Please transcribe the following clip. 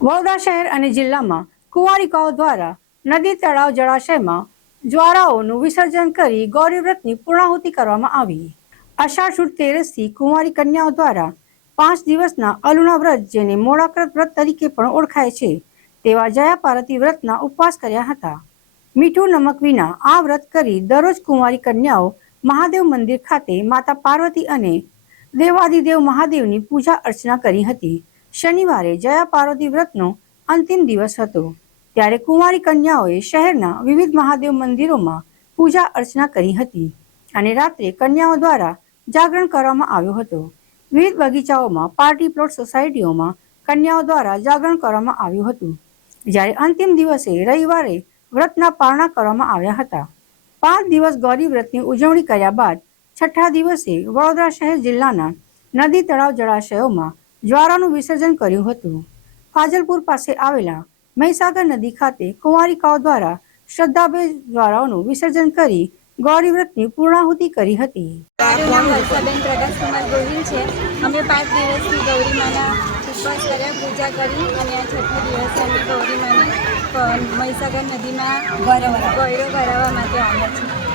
વડોદરા શહેર અને જિલ્લામાં કુંવારિકાઓ દ્વારા નદી તળાવ જળાશયમાં જ્વારાઓનું વિસર્જન કરી ગૌરી વ્રતની પૂર્ણાહુતિ કરવામાં આવી. અષાઢ સુદ તેરસથી કુંવારી કન્યાઓ દ્વારા પાંચ દિવસના અલુણા વ્રત જેને મોળાકૃત વ્રત તરીકે પણ ઓળખાય છે, તેવા જયા પાર્વતી વ્રતના ઉપવાસ કર્યા હતા. મીઠું નમક વિના આ વ્રત કરી દરરોજ કુંવારી કન્યાઓ મહાદેવ મંદિર ખાતે માતા પાર્વતી અને દેવાદિદેવ મહાદેવની પૂજા અર્ચના કરી હતી. શનિવારે જયા પાર્વતી વ્રતનો અંતિમ દિવસ હતો. ત્યારે કુંવારી કન્યાઓએ શહેરના વિવિધ મહાદેવ મંદિરોમાં પૂજા અર્ચના કરી હતી અને રાત્રે કન્યાઓ દ્વારા જાગરણ કરવામાં આવ્યો હતો. વિવિધ બગીચાઓમાં પાર્ટી પ્લોટ સોસાયટીઓમાં કન્યાઓ દ્વારા જાગરણ કરવામાં આવ્યું હતું. જ્યારે અંતિમ દિવસે રવિવારે વ્રતના પારણા કરવામાં આવ્યા હતા. પાંચ દિવસ ગૌરી વ્રતની ઉજવણી કર્યા બાદ છઠ્ઠા દિવસે વડોદરા શહેર જિલ્લાના નદી તળાવ જળાશયોમાં જ્વારાનું વિસર્જન કર્યું હતું. ફાજલપુર પાસે આવેલા મહીસાગર નદી ખાતે કુંવારિકાઓ દ્વારા શ્રદ્ધાભેર જ્વારાઓનું વિસર્જન કરી ગૌરી વ્રતની પૂર્ણાહુતિ કરી હતી. અમે પાંચ દિવસથી ગૌરી પૂજા કરી અને છઠ્ઠા દિવસે અમે મહીસાગર નદીમાં ગૌરવ ભરાવવા માટે આવ્યા છીએ.